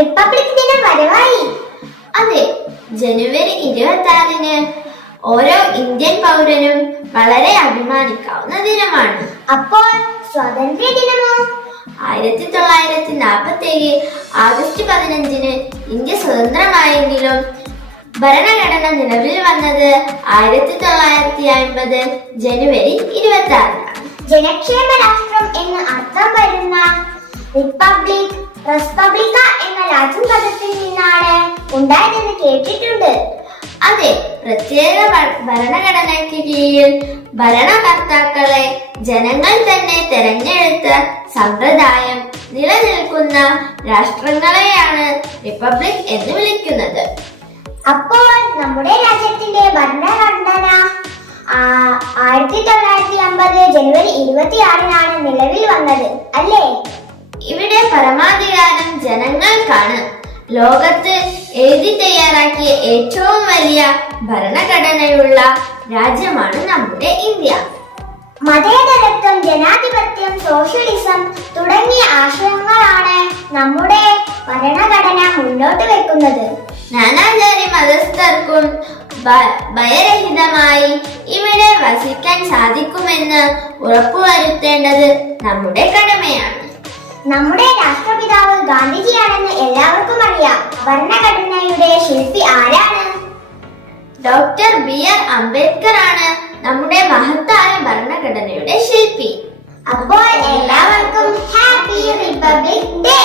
Republic ദിനം വരവായി. അതെ, ജനുവരി 26-ന് ഓരോ ഇന്ത്യൻ പൗരനും വളരെ അഭിമാനിക്കാവുന്ന ദിനമാണ്. അപ്പോൾ സ്വാതന്ത്ര്യ ദിനമോ? 1947 ആഗസ്റ്റ് 15-ന് ഇന്ത്യ സ്വതന്ത്രമായെങ്കിലും ഭരണഘടന നിലവിൽ വന്നത് 1950 ജനുവരി 26-നാണ്. ജനക്ഷേമ രാഷ്ട്രം എന്ന് അർത്ഥം വരുന്ന റിപ്പബ്ലിക്, റെസ്പബ്ലിക്ക എന്ന ലാറ്റിൻ പദത്തിൽ നിന്നാണ് ഉണ്ടായതെന്ന് കേട്ടിട്ടുണ്ട്. അതെ, പ്രത്യേക ഭരണഘടനയ്ക്ക് കീഴിൽ ഭരണകർത്താക്കളെ ജനങ്ങൾ തന്നെ തെരഞ്ഞെടുത്ത സമ്പ്രദായം നിലനിൽക്കുന്ന രാഷ്ട്രങ്ങളെയാണ് റിപ്പബ്ലിക് എന്ന് വിളിക്കുന്നത്. അപ്പോൾ നമ്മുടെ രാജ്യത്തിന്റെ ഭരണഘടന 1950 ജനുവരി 26-നാണ് നിലവിൽ വന്നത്, അല്ലേ? ഇവിടെ പരമാധികാരം ജനങ്ങൾക്കാണ്. ലോകത്ത് എഴുതി തയ്യാറാക്കിയ ഏറ്റവും വലിയ ഭരണഘടനയുള്ള രാജ്യമാണ് നമ്മുടെ ഇന്ത്യ. മതേതരത്വം, ജനാധിപത്യം, സോഷ്യലിസം തുടങ്ങിയ ആശയങ്ങളാണ് നമ്മുടെ ഭരണഘടന മുന്നോട്ട് വെക്കുന്നത്. നാനാജാതി മതസ്ഥർക്കും ഭയരഹിതമായി ഇവിടെ വസിക്കാൻ സാധിക്കുമെന്ന് ഉറപ്പുവരുത്തേണ്ടത് നമ്മുടെ കടമയാണ്. നമ്മുടെ രാഷ്ട്രപിതാവ് ഗാന്ധിജിയാണെന്ന് എല്ലാവർക്കും അറിയാം. ഭരണഘടനയുടെ ശില്പി ആരാണ്? ഡോക്ടർ BR അംബേദ്കർ ആണ് നമ്മുടെ മഹത്തായ ഭരണഘടനയുടെ ശില്പി. അപ്പോൾ എല്ലാവർക്കും ഹാപ്പി റിപ്പബ്ലിക് ഡേ.